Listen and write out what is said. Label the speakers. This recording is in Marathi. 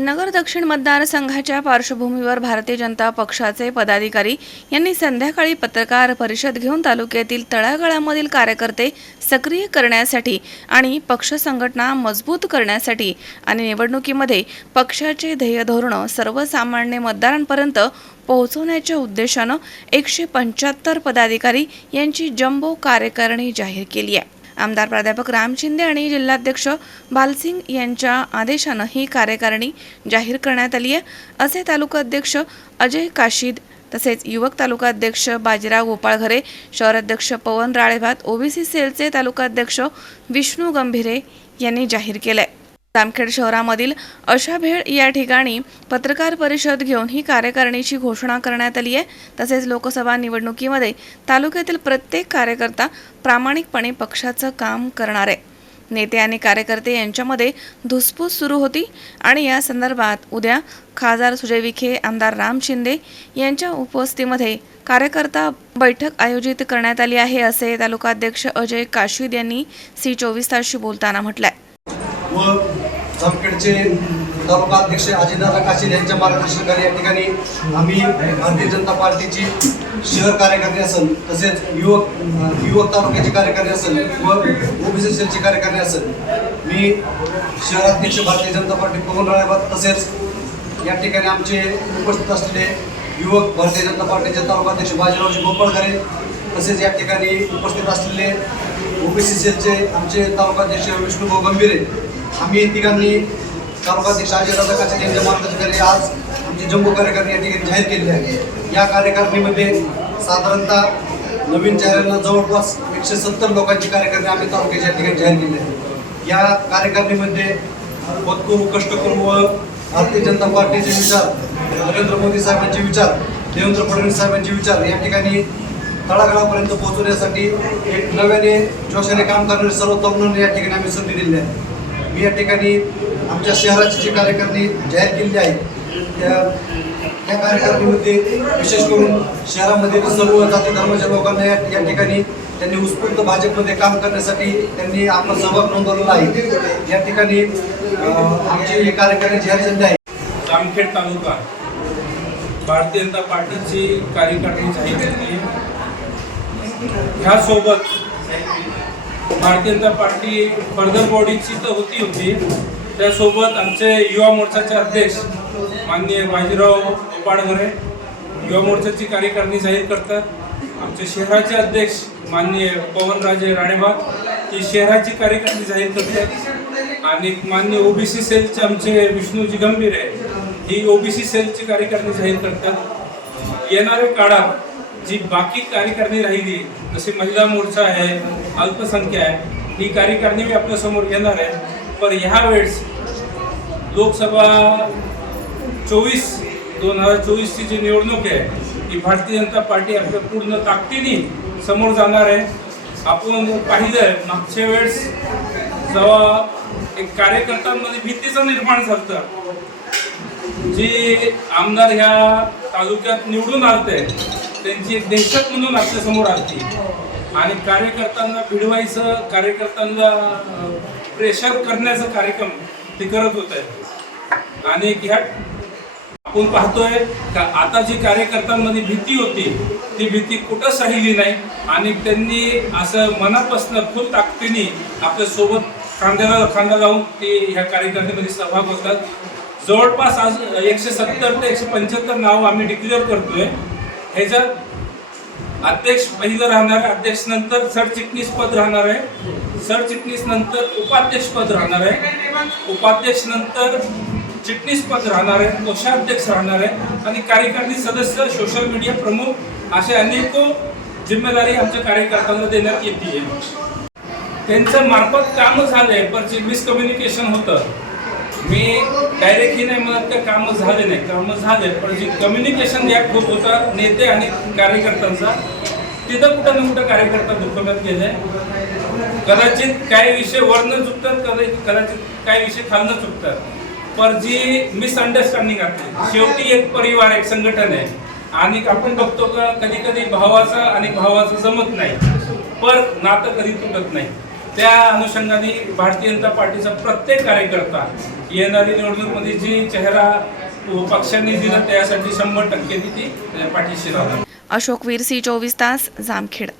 Speaker 1: नगर दक्षिण मतदारसंघाच्या पार्श्वभूमीवर भारतीय जनता पक्षाचे पदाधिकारी यांनी संध्याकाळी पत्रकार परिषद घेऊन तालुक्यातील तळागाळामधील कार्यकर्ते सक्रिय करण्यासाठी आणि पक्ष संघटना मजबूत करण्यासाठी आणि निवडणुकीमध्ये पक्षाचे ध्येय धोरणं सर्वसामान्य मतदारांपर्यंत पोहोचवण्याच्या उद्देशानं एकशे पंच्याहत्तर पदाधिकारी यांची जम्बो कार्यकारिणी जाहीर केली आहे. आमदार प्राध्यापक राम शिंदे आणि जिल्हाध्यक्ष बालसिंग यांच्या आदेशानं ही कार्यकारिणी जाहीर करण्यात आली आहे. असे तालुका अध्यक्ष अजय काशीद तसेच युवक तालुका अध्यक्ष बाजीराव गोपाळघरे शहराध्यक्ष पवन राळेभात ओबीसी सेलचे तालुका अध्यक्ष विष्णू गंभीरे यांनी जाहीर केलं आहे जामखेड शहरामधील अशा भेळ या ठिकाणी पत्रकार परिषद घेऊन ही कार्यकारिणीची घोषणा करण्यात आली आहे. तसेच लोकसभा निवडणुकीमध्ये तालुक्यातील प्रत्येक कार्यकर्ता प्रामाणिकपणे पक्षाचं काम करणार आहे. नेते आणि कार्यकर्ते यांच्यामध्ये धुसफूस सुरू होती आणि या संदर्भात उद्या खासदार सुजय विखे आमदार राम शिंदे यांच्या उपस्थितीमध्ये कार्यकर्ता बैठक आयोजित करण्यात आली आहे असे तालुकाध्यक्ष अजय काशीद यांनी सी चोवीस तासशी बोलताना म्हटलंय.
Speaker 2: व जामखेडचे तालुका अध्यक्ष अजितदादा काशीद यांच्या मार्गदर्शनाखाली या ठिकाणी आम्ही भारतीय जनता पार्टीची शहर कार्यकर्ते असेल तसेच युवक युवक तालुक्याचे कार्यकर्ते असेल व ओबीसी सेलचे कार्यकर्ते असेल मी शहराध्यक्ष भारतीय जनता पार्टी पवन राळेबाद तसेच या ठिकाणी आमचे उपस्थित असलेले युवक भारतीय जनता पार्टीचे तालुकाध्यक्ष बाजीरावजी गोपाळकरे तसेच या ठिकाणी उपस्थित असलेले ओबीसीचे आमचे तालुकाध्यक्ष विष्णुभाऊ गंभीरे आम्ही तिघांनी तालुकाध्यक्ष अजय काचे यांच्या मार्गदर्शनाने आज आमची जम्बो कार्यकारिणी या ठिकाणी जाहीर केलेली आहे या कार्यकारिणीमध्ये साधारणतः नवीन चेहऱ्यांना जवळपास एकशे सत्तर लोकांची कार्यकारिणी आम्ही तालुक्याच्या या ठिकाणी जाहीर केली आहे या कार्यकारिणीमध्ये पत्करू कष्ट व भारतीय जनता पार्टीचे विचार नरेंद्र मोदी साहेबांचे विचार देवेंद्र फडणवीस साहेबांचे विचार या ठिकाणी तळागाळापर्यंत पोहोचवण्यासाठी एक नव्याने जोशाने काम करणारे सर्व तरुणांना या ठिकाणी आम्ही संधी दिली आहे. मी या ठिकाणी आमच्या शहराची जी कार्यकारिणी जाहीर केलेली आहे त्या त्या कार्यकारिणीमध्ये विशेष करून शहरामध्ये सर्व जाती धर्माच्या लोकांना या या ठिकाणी त्यांनी उत्स्फूर्त भाजपमध्ये काम करण्यासाठी त्यांनी आपला सहभाग नोंदवलेला आहे. या ठिकाणी आमचे आमची ही जाहीर झाली आहे
Speaker 3: जामखेड तालुका भारतीय जनता पार्टीची कार्यकारणी जाहीर केली ह्यासोबत भारतीय जनता पार्टी फर्दर बॉडीची तर होती होती. त्यासोबत आमचे युवा मोर्चाचे अध्यक्ष माननीय बाजीराव गोपाळघरे युवा मोर्चाची कार्यकारिणी जाहीर करतात. आमचे शहराचे अध्यक्ष माननीय पवनराजे राणेबाग ही शहराची कार्यकारिणी जाहीर करतात. आणि मान्य ओबीसी सेलचे आमचे विष्णूजी गंभीर आहे ही ओबीसी सेलची कार्यकारिणी जाहीर करतात. येणाऱ्या काळात जी बाकी कार्यकारिणी राहिली जसे महिला मोर्चा आहे अल्पसंख्या आहे ही कार्यकारिणी मी आपल्यासमोर येणार आहे. पण ह्या वेळेस लोकसभा चोवीस दोन हजार चोवीसची जी निवडणूक आहे ही भारतीय जनता पार्टी आपल्या पूर्ण ताकदीने समोर जाणार आहे. आपण पाहिलं मागच्या वेळेस जेव्हा एक कार्यकर्त्यांमध्ये भीतीचं निर्माण झालं जे आमदार ह्या तालुक्यात निवडून आलते त्यांची एक दहशत म्हणून आपल्यासमोर आलती. आणि कार्यकर्त्यांना भिडवायचं कार्यकर्त्यांना प्रेशर करण्याचा कार्यक्रम ते करत होते. आणि ह्या आपण पाहतोय का आता जी कार्यकर्त्यांमध्ये भीती होती ती भीती कुठंच राहिली नाही. आणि त्यांनी असं मनापासून फुल ताकदीने आपल्यासोबत खांद्याला खांदा लावून ते ह्या कार्यकर्त्यामध्ये सहभाग होतात. जवळपास आज एकशे सत्तर ते एकशे पंच्याहत्तर नाव आम्ही डिक्लेअर करतोय. हे जर अध्यक्ष पहिलं राहणार आहे अध्यक्ष नंतर सरचिटणीस पद राहणार आहे. सरचिटणीस नंतर उपाध्यक्ष पद राहणार आहे. उपाध्यक्ष नंतर चिटणीस पद राहणार आहे. कोषाध्यक्ष राहणार आहे. आणि कार्यकारिणी सदस्य सोशल मीडिया प्रमुख असे अनेक जिम्मेदारी आमच्या कार्यकर्त्यांना देण्यात येते. त्यांचं मार्फत काम झालंय पण जे मिसकम्युनिकेशन होतं मी डायरेक्टली नाही म्हणत तर कामं झाले नाही. कामं झाले पण जे कम्युनिकेशन गॅप होत होता नेते आणि कार्यकर्त्यांचा तिथं कुठं ना कुठं कार्यकर्ता दुखवण्यात गेले. कदाचित काही विषय वरनं चुकतात कदाचित कदाचित काही विषय खालनं चुकतात. पण जी मिसअंडरस्टँडिंग असते शेवटी एक परिवार एक संघटन आहे. आणि आपण बघतो का कधी कधी भावाचं आणि भावाचं जमत नाही. पण नातं कधी तुटत नाही. त्या अनुषंगाने भारतीय जनता पार्टीचा प्रत्येक कार्यकर्ता येणारी निवडणूकमध्ये जी चेहरा पक्षांनी दिला त्यासाठी शंभर टक्के ती पाठीशी राहणार.
Speaker 1: अशोक वीरसी चोवीस तास जामखेड.